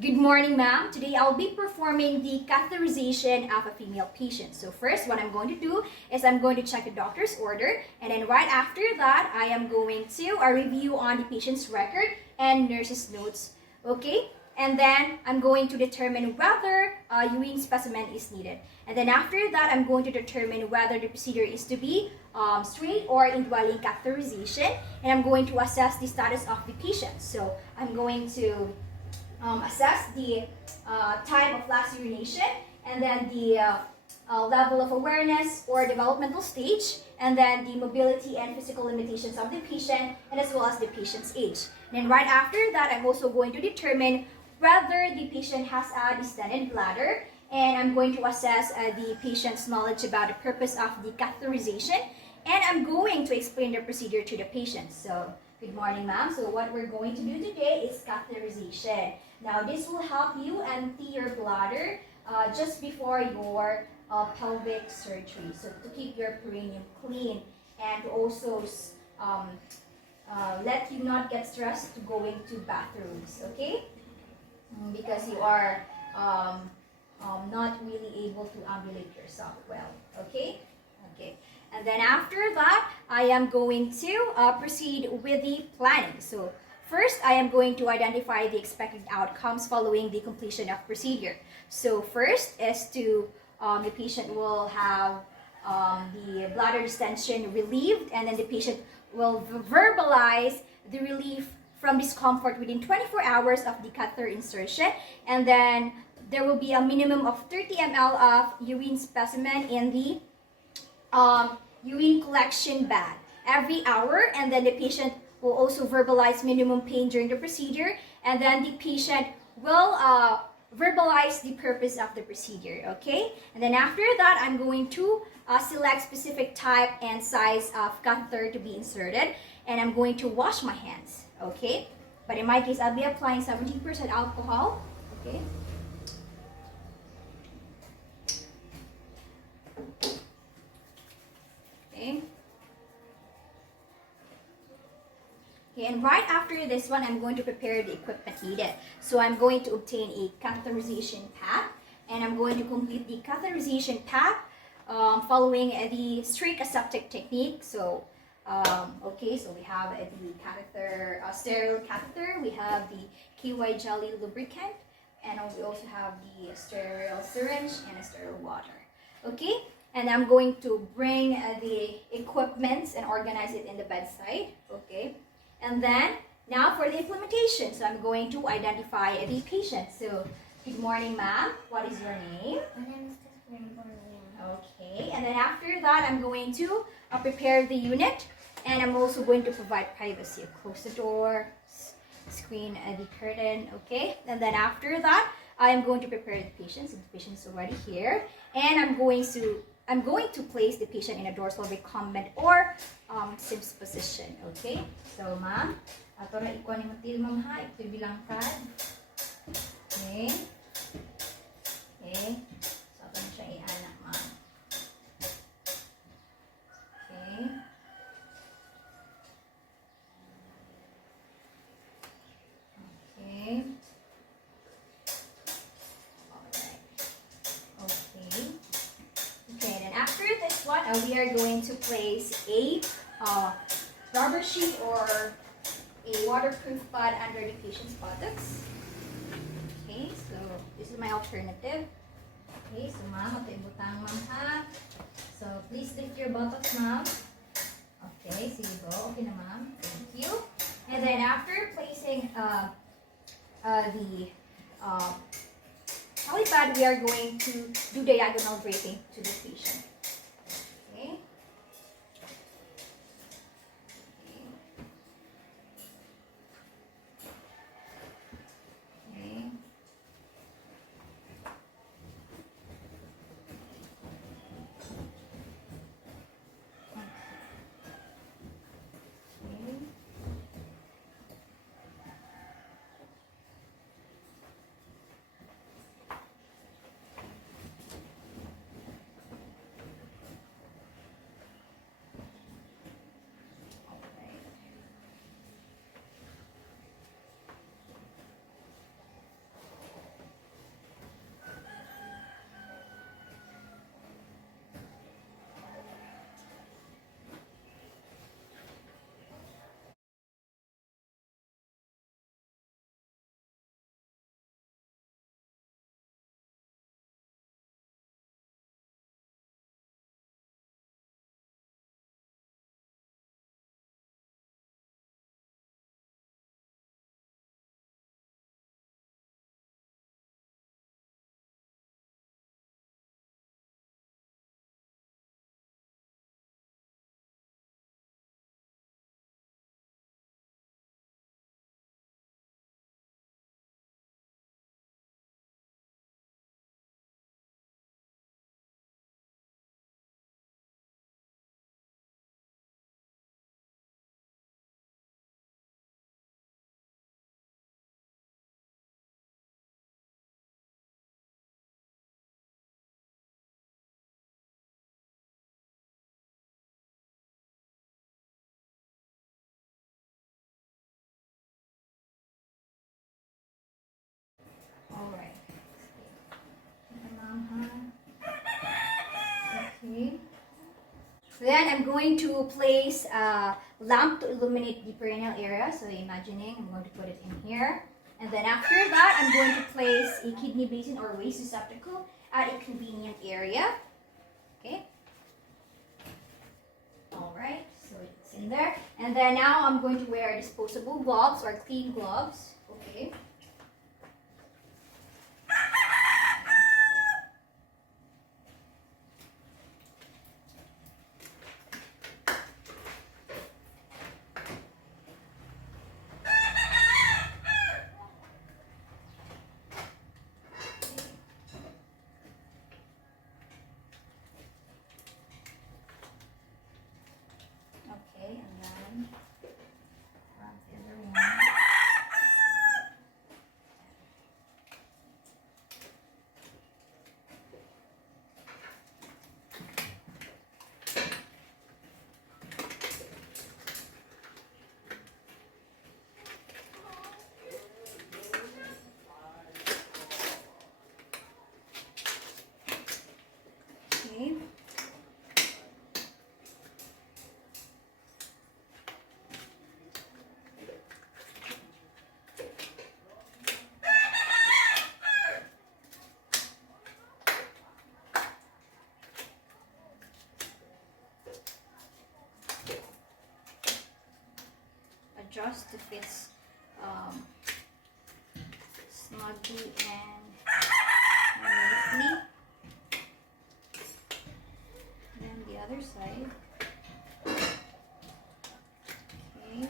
Good morning, ma'am. Today I'll be performing the catheterization of a female patient. So first, what I'm going to do is I'm going to check the doctor's order, and then right after that, I am going to review on the patient's record and nurse's notes. Okay? And then I'm going to determine whether a urine specimen is needed. And then after that, I'm going to determine whether the procedure is to be straight or indwelling catheterization. And I'm going to assess the status of the patient. So I'm going to assess the time of last urination, and then the level of awareness or developmental stage, and then the mobility and physical limitations of the patient, and as well as the patient's age. And then right after that, I'm also going to determine whether the patient has a distended bladder, and I'm going to assess the patient's knowledge about the purpose of the catheterization, and I'm going to explain the procedure to the patient. So, good morning, ma'am. So what we're going to do today is catheterization. Now, this will help you empty your bladder just before your pelvic surgery. So to keep your perineum clean and to also let you not get stressed to going to bathrooms, okay? Because you are not really able to ambulate yourself well, okay? Okay. And then after that, I am going to proceed with the planning. So first, I am going to identify the expected outcomes following the completion of procedure. So first is to, the patient will have the bladder distension relieved, and then the patient will verbalize the relief from discomfort within 24 hours of the catheter insertion, and then there will be a minimum of 30 ml of urine specimen in the urine collection bag every hour, and then the patient will also verbalize minimum pain during the procedure, and then the patient will verbalize the purpose of the procedure, okay? And then after that, I'm going to select specific type and size of catheter to be inserted, and I'm going to wash my hands, okay? But in my case, I'll be applying 17% alcohol, okay? Okay. Okay, and right after this one, I'm going to prepare the equipment needed. So I'm going to obtain a catheterization pack, and I'm going to complete the catheterization pack following the strict aseptic technique. So, okay, so we have the catheter, sterile catheter, we have the KY jelly lubricant, and we also have the sterile syringe and a sterile water. Okay, and I'm going to bring the equipment and organize it in the bedside. Okay. And then, now for the implementation. So I'm going to identify the patient. So, good morning, ma'am. What is your name? My name is Catherine. Okay. And then after that, I'm going to prepare the unit. And I'm also going to provide privacy. Close the door, screen the curtain, okay? And then after that, I am going to prepare the patient. So the patient is already here. And I'm going to place the patient in a dorsal recumbent or Sims position, okay? So, ma'am, ato na ikuha ni hotel, ma'am, ha? Ito yung bilangkad. Okay. Okay. So, ato na siya i-anak, ma'am. Okay. Okay. Alright. Okay. Okay, then after this one, we are going to place a rubber sheet or a waterproof pad under the patient's buttocks. Okay, so this is my alternative. Okay, so ma'am, ito yung butang, ma'am, ha? So please lift your buttocks, ma'am. Okay, sige po. Okay na, ma'am. Thank you. And then after placing the helipad, we are going to do diagonal draping to the patient. Okay. Okay. Then I'm going to place a lamp to illuminate the perineal area. So imagining I'm going to put it in here. And then after that, I'm going to place a kidney basin or waste receptacle at a convenient area. Okay. Alright, so it's in there. And then now I'm going to wear disposable gloves or clean gloves. Okay. Okay, and then around the other one. Okay. Adjust if it's snuggy and neatly. Then the other side. Okay.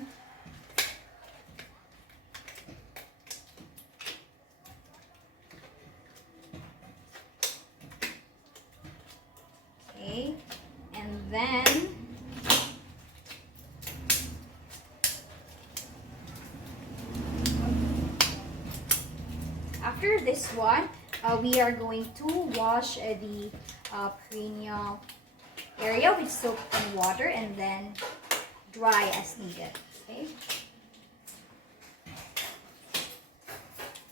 Okay, and then after this one, we are going to wash the perineal area with soap and water and then dry as needed. Okay.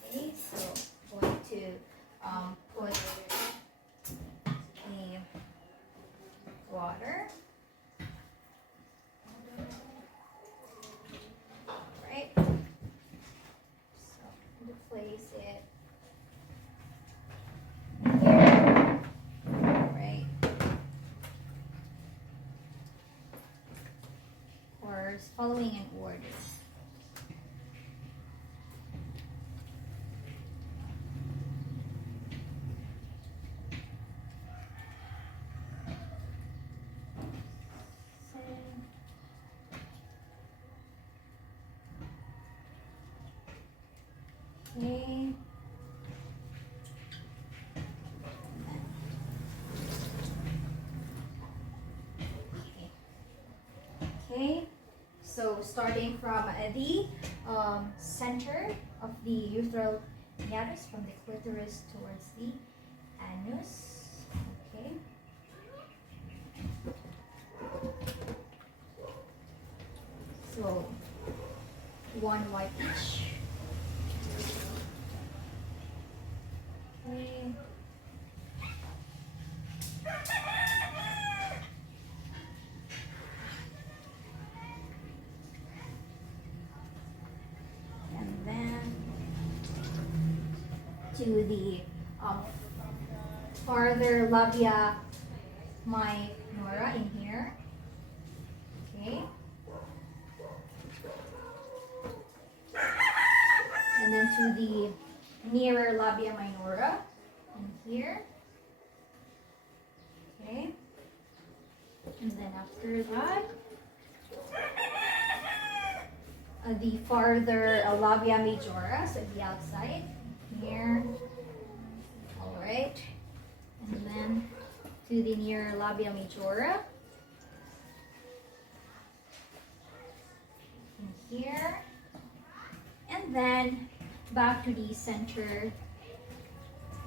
Okay, so I'm going to put the water. Right. So I'm going to place it here. Right. Or following an order. Okay. Okay. So starting from the center of the urethral meatus, from the clitoris towards the anus. Okay. So one wipe each. Okay. And then to the farther labia minora in here. Okay. And then to the nearer labia minora in here. Okay. And then after that, the farther labia majora, so the outside here. All right. And then to the nearer labia majora. In here. And then back to the center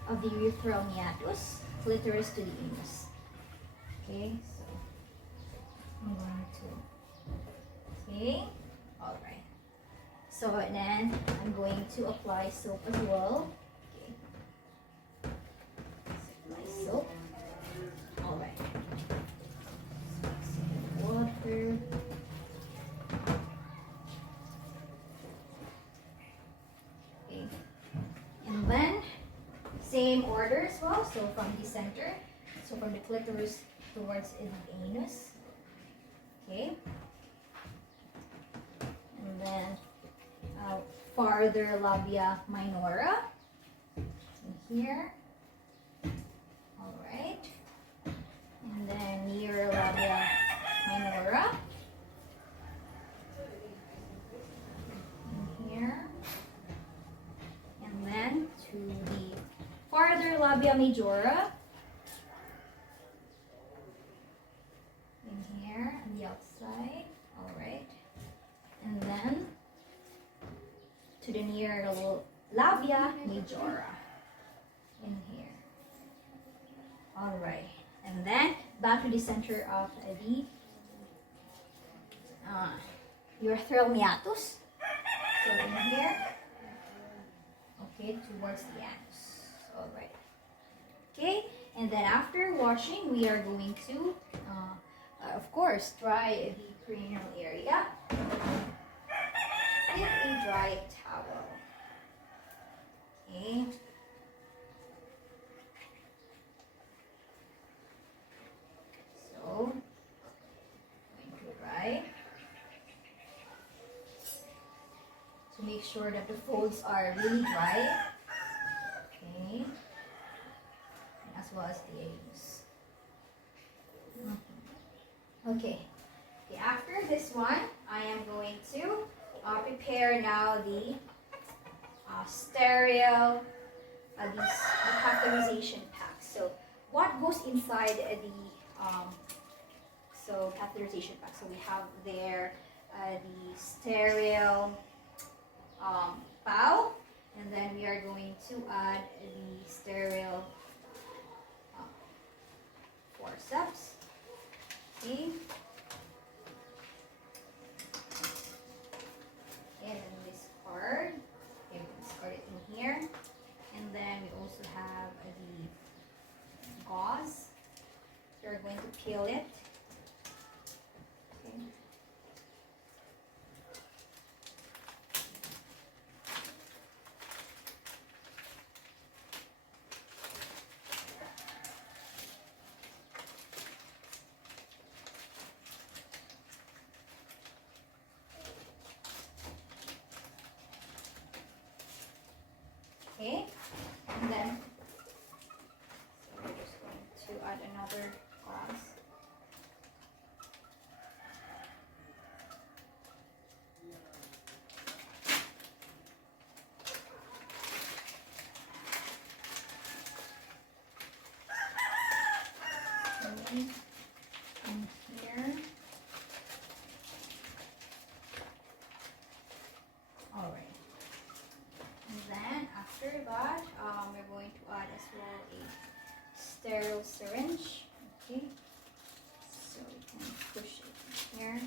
of the urethral meatus, clitoris to the anus. Okay, so I'm going to, okay, all right. So then I'm going to apply soap as well. Okay. Apply soap. All right. same order as well. So from the center, so from the clitoris towards the anus. Okay. And then farther labia minora in here. All right. And then near labia minora in here. And then to the farther labia majora in here on the outside. All right. And then to the near labia majora in here. All right. And then back to the center of the urethral meatus. So in here. Okay, towards the anus. All right. Okay, and then after washing, we are going to, of course, dry the cranial area with a dry towel. Okay. So, going to dry. To make sure that the folds are really dry. Okay. As well as the anus. Okay. Okay. After this one, I am going to prepare now the sterile, the catheterization pack. So, what goes inside the catheterization pack? So we have there the sterile POW, and then we are going to add the sterile forceps. Okay. And then this card. Okay, we discard it in here. And then we also have the gauze. So we're going to peel it. Okay. Okay, and then so we're just going to add another glass. Okay, in here. All right. And then after that, we're going to add as well a sterile syringe. Okay, so we can push it in here.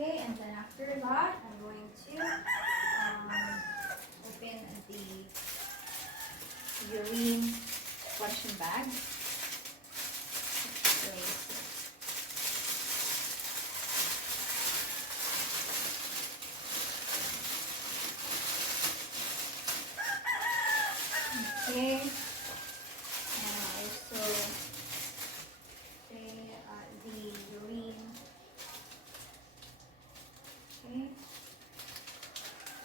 Okay, and then after that, I'm going to open the urine collection bag. Okay, and also the urine. Okay,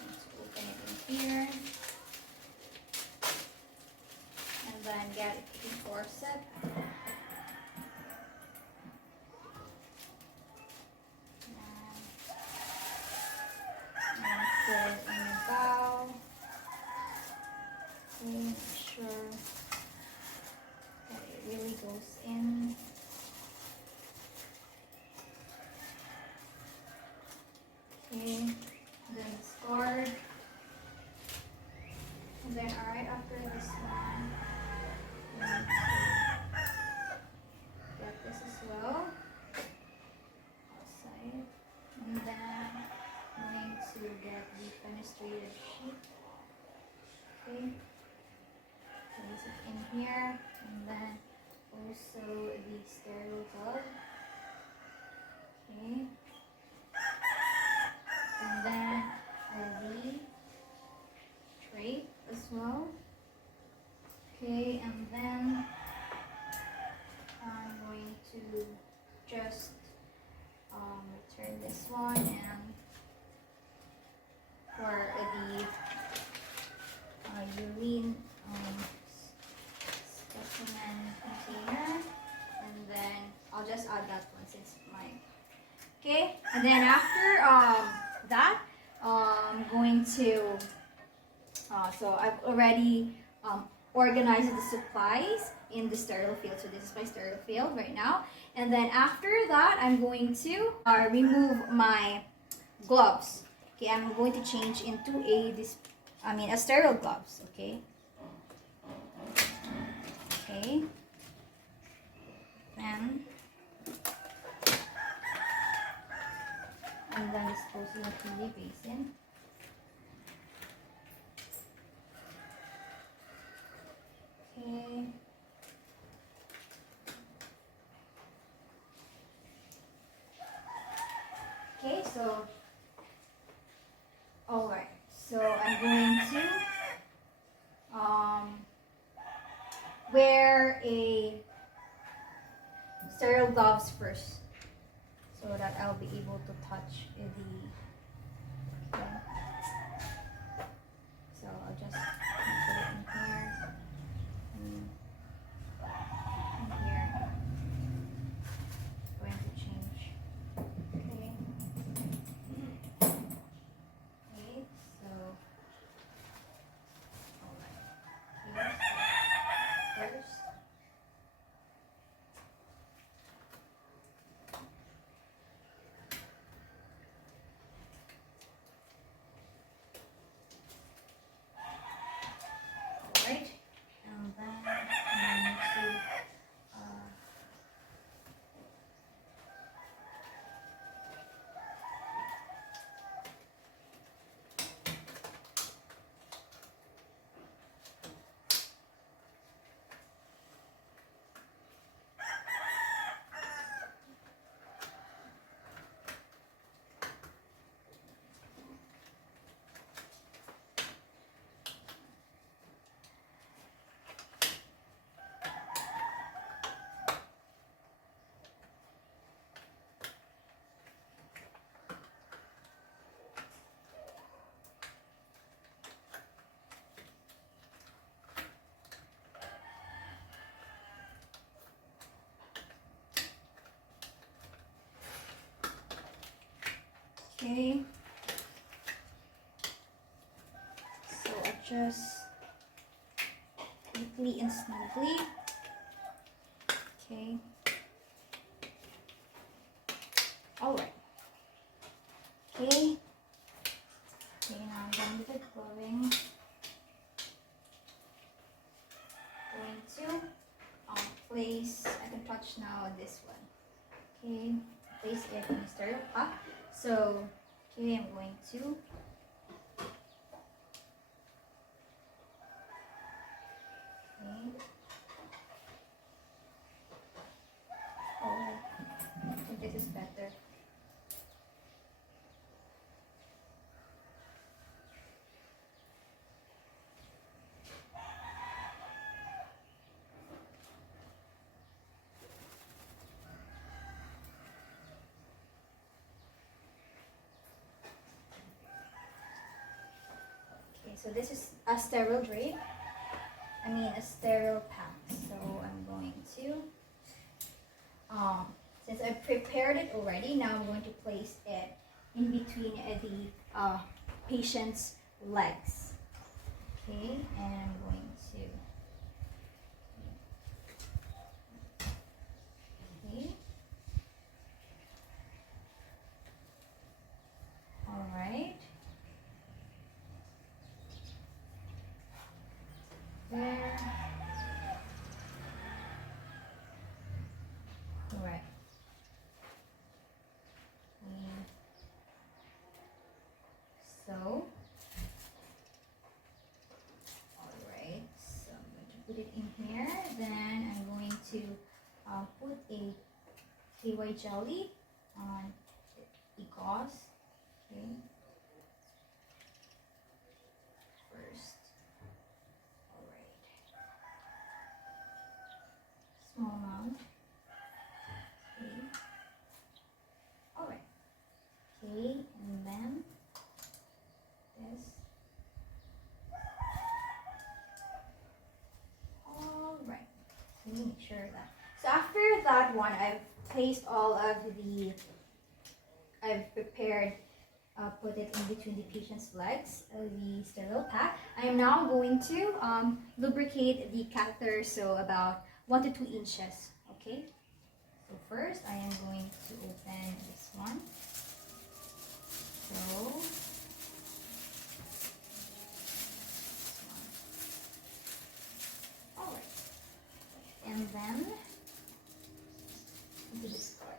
let's open it in here, and then get a forceps. And put it in a bowl. Okay, make sure And then right after this one, I'm going to get this as well outside. And then I'm going to get the fenestrated sheet. Okay. Place it in here. And then also the sterile glove. Okay. And then the tray as well. Okay, and then I'm going to just return this one and for the urine specimen container, and then I'll just add that one since mine. Okay, and then after that, I'm going to so I've already organized the supplies in the sterile field. So this is my sterile field right now. And then after that, I'm going to remove my gloves. Okay, I'm going to change into a sterile gloves. Okay. Okay. Then and then disposing of the basin. Okay. Okay, so alright. So I'm going to wear a sterile gloves first so that I'll be able to touch the okay. So I'll just put it in here. In here. Going to change. Okay. Okay, so alright. Okay, so first. Alright. And then I'm going to okay. So adjust neatly and smoothly. Okay. Alright. Okay. Okay, now I'm done with the gloving. Going to place, I can touch now this one. Okay, place it in a sterile cup. So, okay, I'm going to oh, I think this is better. Okay, so this is a sterile drape. A sterile pack. So I'm going to since I prepared it already, now I'm going to place it in between the patient's legs. Okay, and I'm going to okay. All right. there. Alright. So, alright, so I'm going to put it in here. Then I'm going to put a KY jelly on the gauze. Okay. First. Alright. Small amount. Okay. Alright. Okay, and then this. Alright. So make sure that. So after that one, I've placed all of the, I've prepared, put it in between the patient's legs, the sterile pack. I am now going to lubricate the catheter, so about 1 to 2 inches. Okay. So first, I am going to open this one. So alright, and then to discard.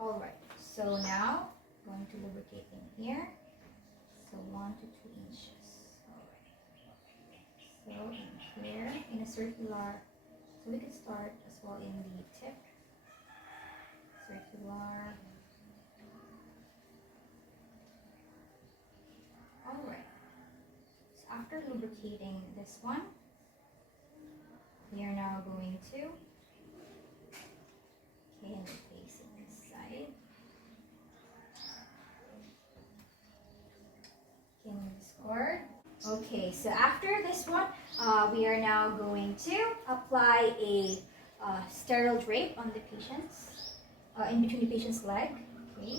Alright, so now I'm going to lubricate in here. So 1 to 2 inches. Alright. So in here, in a circular, so we can start as well in the tip. Circular. Alright. So after lubricating this one, we are now going to place it inside. Discard. Okay, so after this one, we are now going to apply a sterile drape on the patient's, in between the patient's leg. Okay.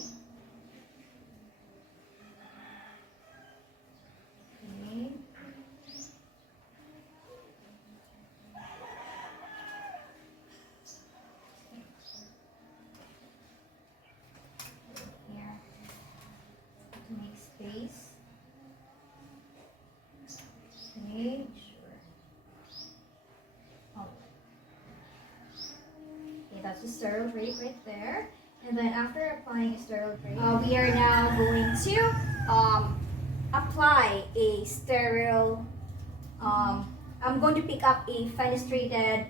Okay. Here to make space. Okay, sure. Oh. Okay, that's a sterile drape right there. And then after applying a sterile drape, we are now going to apply a sterile, I'm going to pick up a fenestrated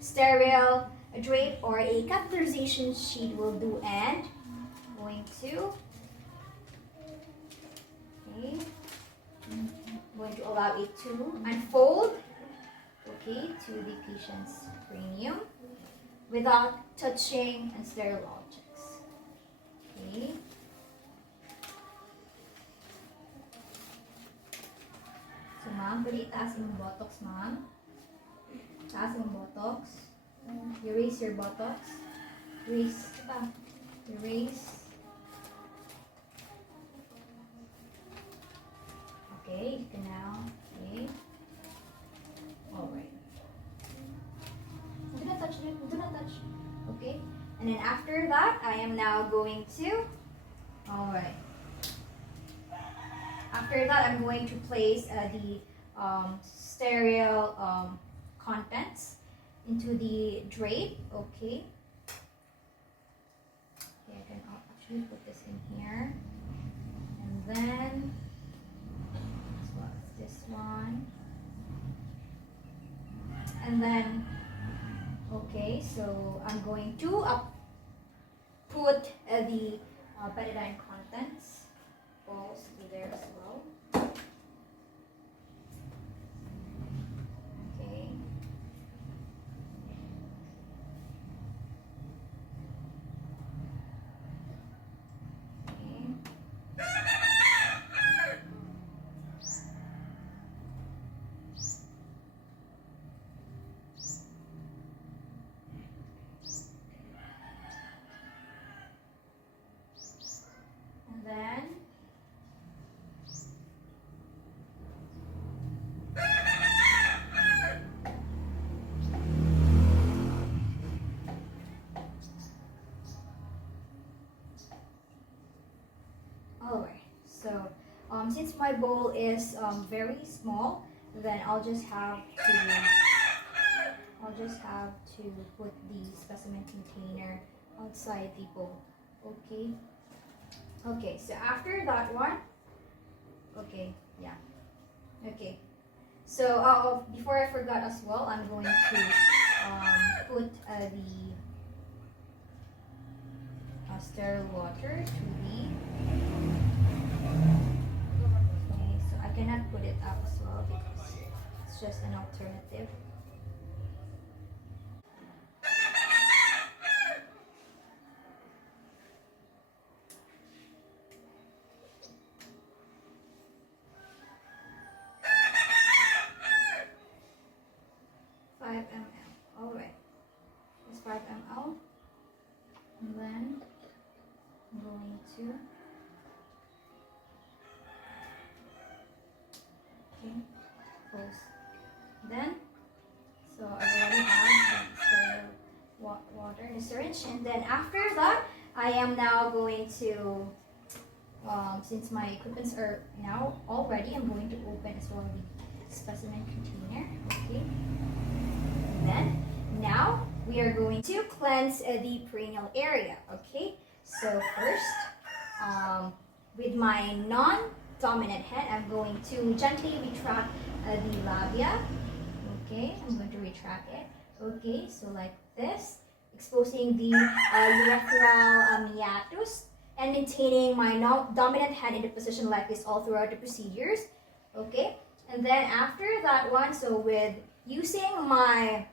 sterile drape or a catheterization sheet will do, and going to, okay, going to allow it to unfold, okay, to the patient's cranium without touching and sterile objects. Okay. So ma'am, pwede itaas yung buttocks, ma'am. Taas yung buttocks. You raise your buttocks. Raise, pa. You raise. Okay, you can now, okay. Alright. Do not touch it, do not touch. Okay. And then after that, I am now going to, alright. After that, I'm going to place the sterile contents into the drape. Okay. Okay, I can actually put this in here. And then, as well as this one. And then, okay, so I'm going to put the betadine contents balls there as well. Okay. since my bowl is very small, then I'll just have to put the specimen container outside the bowl. Okay. Okay, so after that one, okay, yeah. Okay. So before I forgot as well, I'm going to put the sterile water to the. Okay, so I cannot put it up as well because it's just an alternative. Alright, it's 5 ml, and then I'm going to close. Then, so I already have the sterile water in the syringe, and then after that, I am now going to, since my equipments are now all ready, I'm going to open as well the specimen container. Okay. Then now we are going to cleanse the perineal area. Okay, so first with my non-dominant hand, I'm going to gently retract the labia. Okay, I'm going to retract it. Okay, so like this, exposing the urethral meatus and maintaining my dominant hand in the position like this all throughout the procedures. Okay, and then after that one, so with using my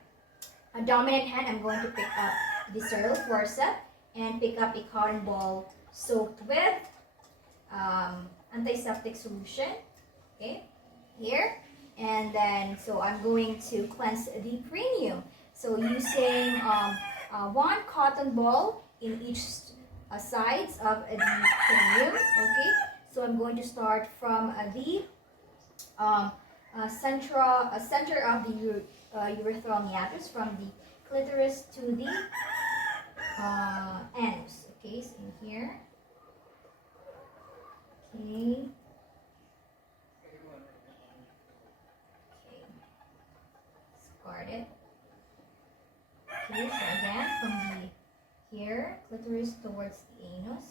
dominant hand, I'm going to pick up the sterile forceps and pick up a cotton ball soaked with antiseptic solution. Okay, here. And then, so I'm going to cleanse the perineum. So using one cotton ball in each sides of the perineum. Okay, so I'm going to start from the center of the urethral meatus, from the clitoris to the anus. Okay, so in here. Okay. Discard it. Okay, so again from the here clitoris towards the anus.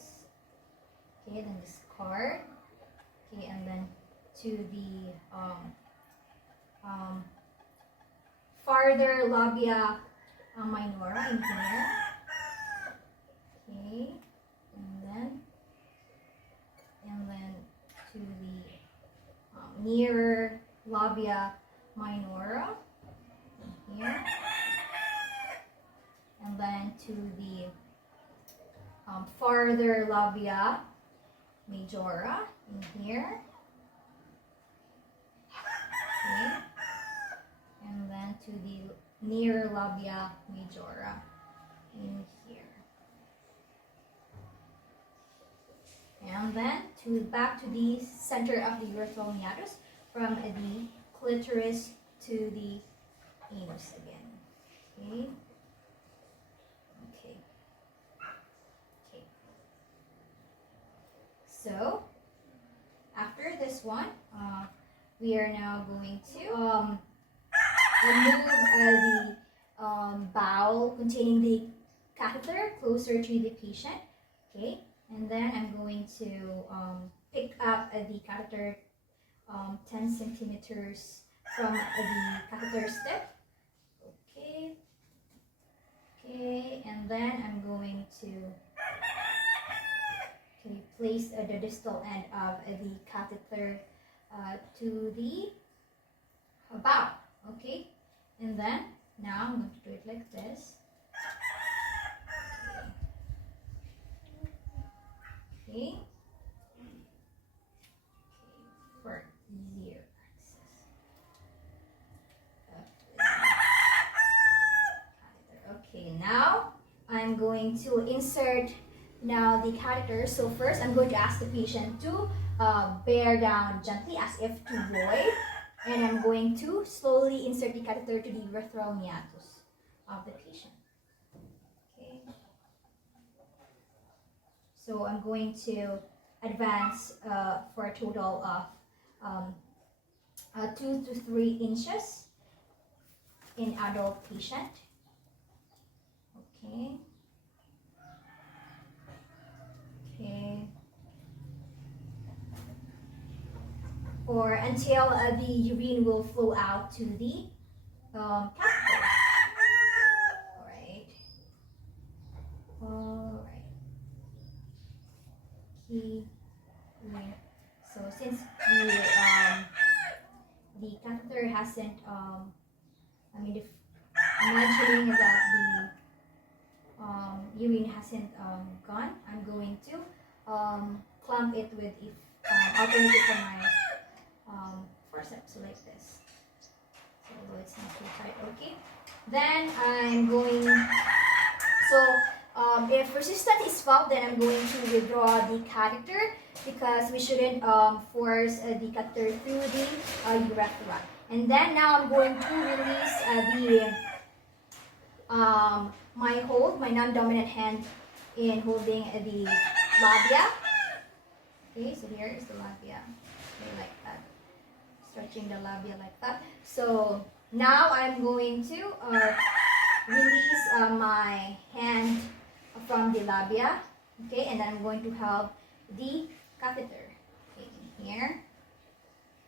Okay, then discard. Okay, and then to the farther labia minora in here. Okay, and then to the nearer labia minora in here, and then to the farther labia majora in here. Okay. And then to the near labia majora in here. And then back to the center of the urethral meatus, from the clitoris to the anus again. Okay. Okay. Okay. So after this one, we are now going to remove the bowel containing the catheter closer to the patient. Okay, and then I'm going to pick up the catheter 10 centimeters from the catheter tip. Okay, okay, and then I'm going to place the distal end of the catheter to the bowel. Okay, and then now I'm going to do it like this. Okay, for easier access. Okay, now I'm going to insert now the catheter. So first I'm going to ask the patient to bear down gently as if to void, and I'm going to slowly insert the catheter to the urethral meatus of the patient. Okay. So I'm going to advance for a total of 2 to 3 inches in adult patient. Okay. Okay. Or until the urine will flow out to the catheter. Alright. Alright. Okay. So since the catheter hasn't, imagining that the urine hasn't gone, I'm going to clamp it with alternative for my forceps, so like this. So although it's not too tight, okay. Then I'm going, so if resistance is felt, then I'm going to withdraw the catheter because we shouldn't force the catheter through the urethra. And then now I'm going to release my non-dominant hand in holding the labia. Okay, so here is the labia. Okay, like that. Stretching the labia like that. So now I'm going to release my hand from the labia. Okay, and then I'm going to have the catheter. Okay, in here.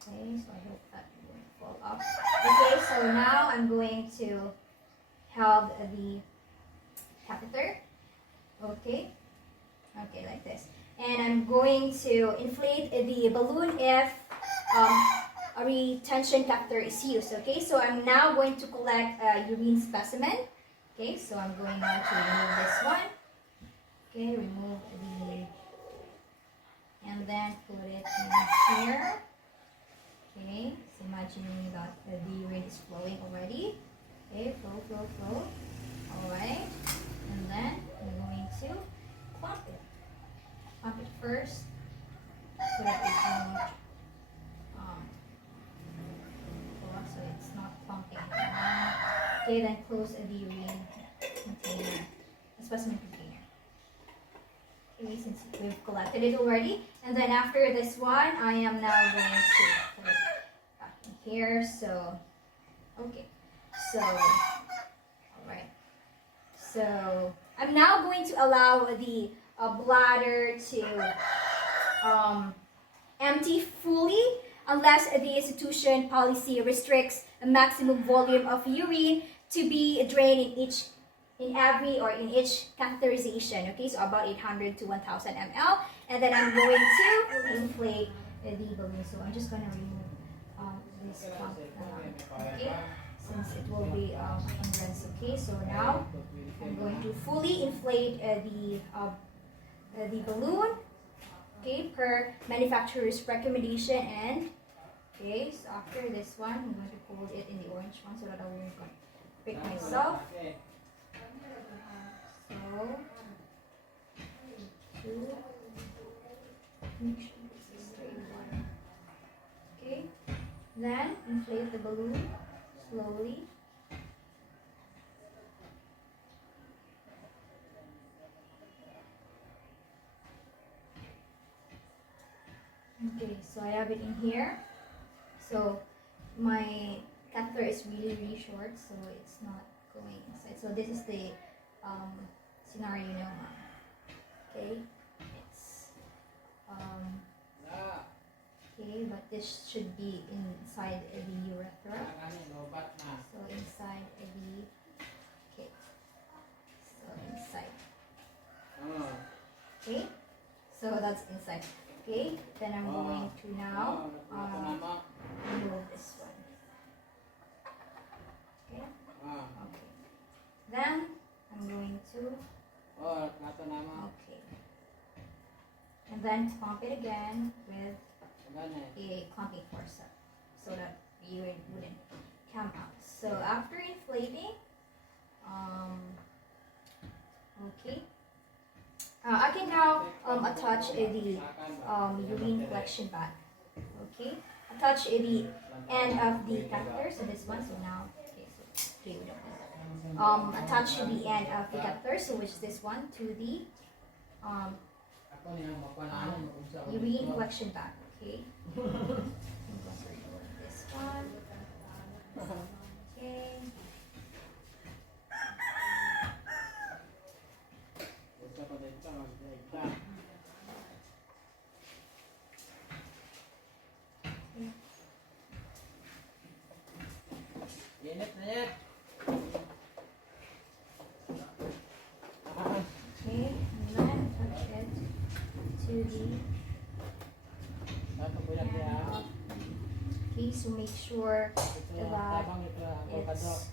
Okay, so I hope that it won't fall off. Okay, so now I'm going to have the catheter. Okay, okay, like this. And I'm going to inflate the balloon if a retention catheter is used. Okay, so I'm now going to collect a urine specimen. Okay, so I'm going now to remove this one. Okay, remove the, and then put it in here. Okay, so imagining that the urine is flowing already. Okay, flow, flow, flow. Alright, and then I'm going to clamp it. Clamp it first so that it won't so it's not clumping. Okay, then close the urine container, the specimen container. Okay, since we've collected it already. And then after this one, I am now going to put it back in here. So, okay. So, alright. So, I'm now going to allow the bladder to empty fully unless the institution policy restricts a maximum volume of urine to be drained in each catheterization. Okay, so about 800 to 1000 ml. And then I'm going to inflate the balloon. So I'm just going to remove this pump. Okay, since it will be a hindrance. Okay, so now I'm going to fully inflate the balloon. Okay, per manufacturer's recommendation. And okay, so after this one, I'm going to hold it in the orange one so that I won't pick myself. So, 2, make sure this is straight one. Okay, then inflate the balloon slowly. Okay, so I have it in here. So my catheter is really short, so it's not going inside. So this is the scenario now. Okay, it's okay, but this should be inside the urethra. So inside the, okay, so inside. Okay, so that's inside. Okay, then I'm going to now remove this one. Okay, okay. Then I'm going to, okay, and then clamp it again with a clamping forceps so that you wouldn't come out. So after inflating, okay, I can now attach the urine collection bag. Okay, attach the end of the catheter. So this one. So now, okay, so attach the end of the catheter. So which is this one to the urine collection bag. Okay. I'm going to remove this one. Okay. Okay, and then touch it to the end of. Okay, so make sure that it's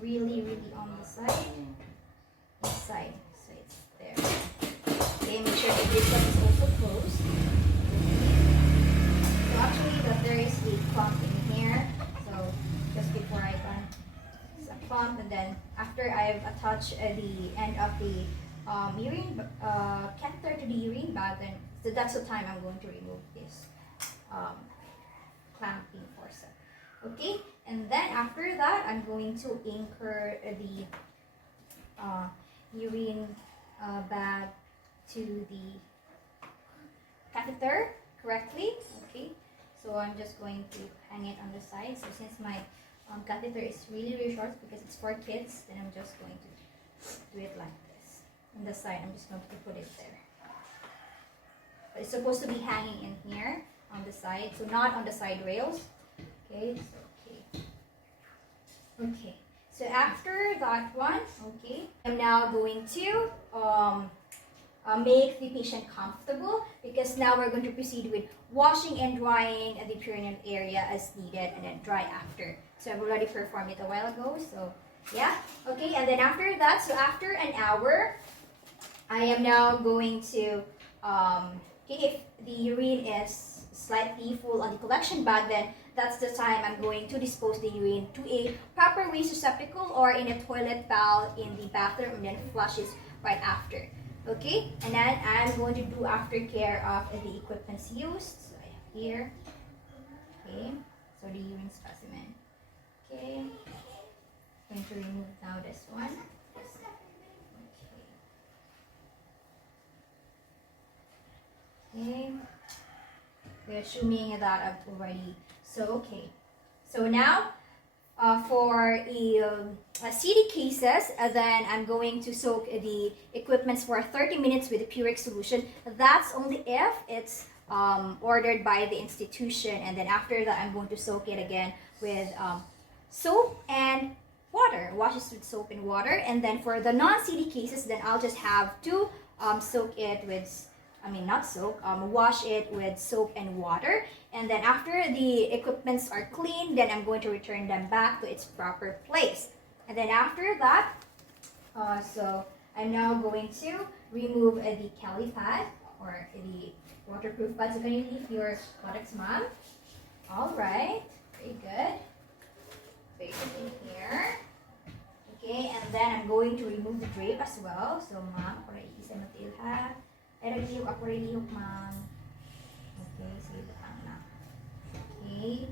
really on the side, inside, so it's there. Okay, make sure that this one is also closed. So actually that there is a clump in here, so just before I done it's a clump, and then after I've attached the end of the urine catheter to the urine bag, then so that's the time I'm going to remove this clamping forceps. Okay, and then after that, I'm going to anchor the urine bag to the catheter correctly. Okay, so I'm just going to hang it on the side. So since my catheter is really short because it's for kids, then I'm just going to do it like this. On the side, I'm just going to put it there. But it's supposed to be hanging in here on the side, so not on the side rails. Okay, so okay, so after that one, okay, I'm now going to make the patient comfortable, because now we're going to proceed with washing and drying the perineal area as needed, and then dry after. So I've already performed it a while ago, so yeah, okay, and then after that, so after an hour, I am now going to, okay, if the urine is slightly full on the collection bag, then that's the time I'm going to dispose the urine to a proper waste receptacle or in a toilet bowl in the bathroom, and then flush it right after. Okay, and then I'm going to do aftercare of the equipments used. So I have here, okay, so the urine specimen. Okay, I'm going to remove now this one. Okay, we're assuming that I've already. So okay, so now for a CD cases, then I'm going to soak the equipments for 30 minutes with a Purex solution. That's only if it's ordered by the institution, and then after that I'm going to soak it again with soap and water. Wash it with soap and water, and then for the non-CD cases, then I'll just have to soak it with, not soak, wash it with soap and water. And then after the equipments are clean, then I'm going to return them back to its proper place. And then after that, so I'm now going to remove the cali pad or the waterproof pad. So can you leave your products, ma'am? All right, very good. Place it in here. Okay, and then I'm going to remove the drape as well. So ma'am, para iisa matilha. Eralihok ako relihok, ma'am. Okay, sige butang na. Okay.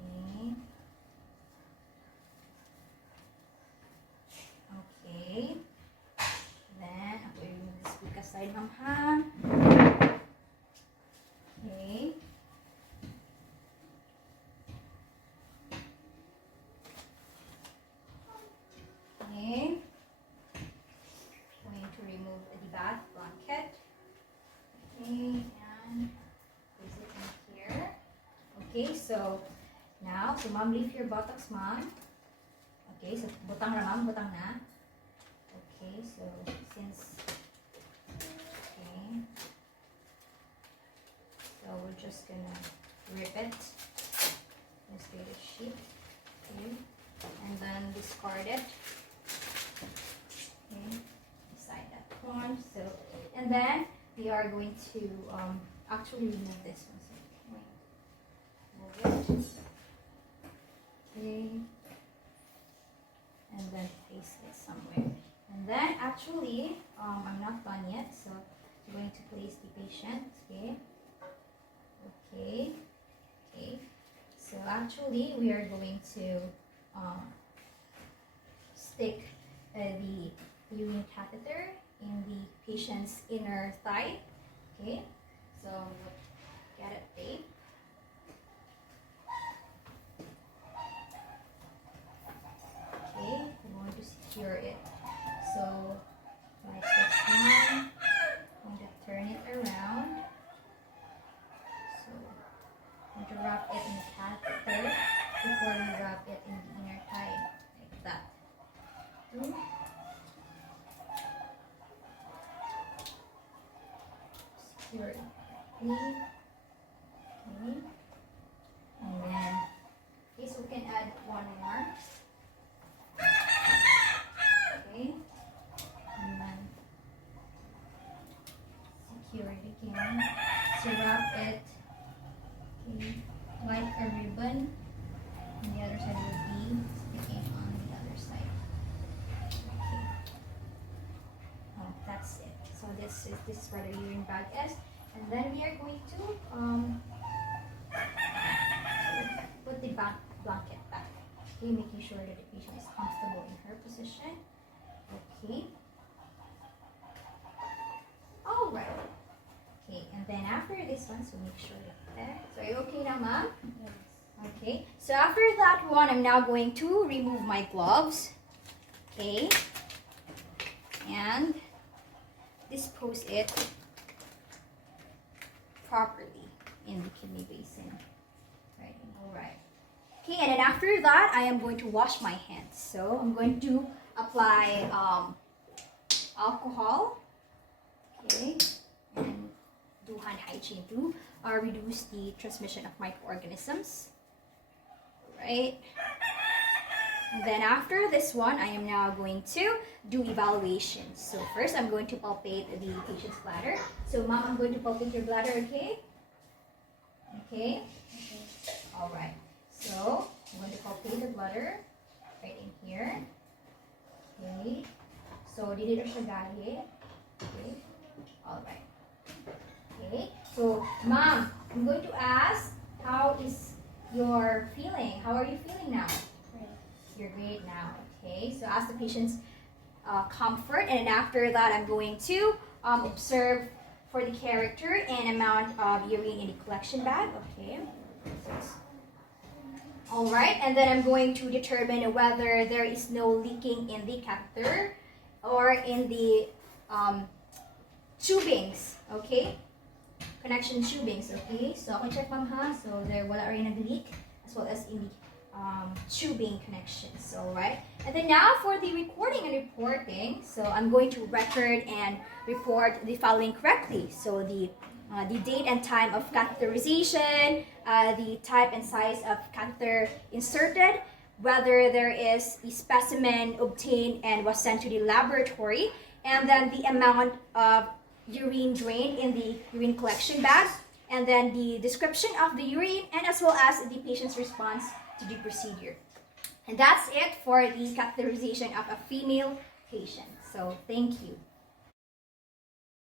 Okay. Okay. Then, ako remove this quick aside, ma'am, ha? Okay. Okay. Going to remove the bath blanket. Okay, and place it in here. Okay, so now, so ma'am, leave your buttocks, ma'am. Okay, so butang na, ma'am, butang na. Okay, so since, okay, so we're just gonna rip it. Let's get a sheet. Okay, and then discard it. Okay, beside that one. So, and then we are going to actually remove this one. So, move it. Okay, and then place it somewhere. And then actually, I'm not done yet. So, I'm going to place the patient. Okay. Okay. Okay. So actually, we are going to stick the urine catheter in the patient's inner thigh. Okay, so get a tape. Okay, I'm going to secure it. So like this one, I'm going to turn it around. So I'm going to wrap it in the catheter before we wrap it in the inner thigh, like that. Secure it correctly. Okay. And then, okay, so we can add one more. Okay. And then secure it again. So wrap it, okay, like a ribbon. And the other side will be sticking on the other side. Okay. Oh, that's it. So this is where the urine bag is. And then we are going to put the blanket back. Okay, making sure that the patient is comfortable in her position. Okay. All right. Okay, and then after this one, so make sure that. So are you okay now, ma'am? Yes. Okay. So after that one, I'm now going to remove my gloves. Okay. And dispose it properly in the kidney basin. Right. All right. Okay, and then after that, I am going to wash my hands. So I'm going to apply alcohol. Okay, and do hand hygiene to reduce the transmission of microorganisms. Right. And then after this one, I am now going to do evaluation. So first, I'm going to palpate the patient's bladder. So mom, I'm going to palpate your bladder, okay? Okay? All right. So I'm going to palpate the bladder right in here. Okay. So did it siya. Okay. All right. Okay. So mom, I'm going to ask, how is your feeling? How are you feeling now? You're great now. Okay, so ask the patient's comfort, and then after that, I'm going to observe for the character and amount of urine in the collection bag. Okay. All right, and then I'm going to determine whether there is no leaking in the catheter or in the tubings. Okay, connection tubings. Okay, so ako check ma'am ha. So there wala rin nag-leak, as well as in the tubing connections. All right, and then now for the recording and reporting, so I'm going to record and report the following correctly. So the date and time of catheterization, the type and size of catheter inserted, whether there is a specimen obtained and was sent to the laboratory, and then the amount of urine drained in the urine collection bag, and then the description of the urine, and as well as the patient's response to the procedure. And that's it for the catheterization of a female patient. So thank you.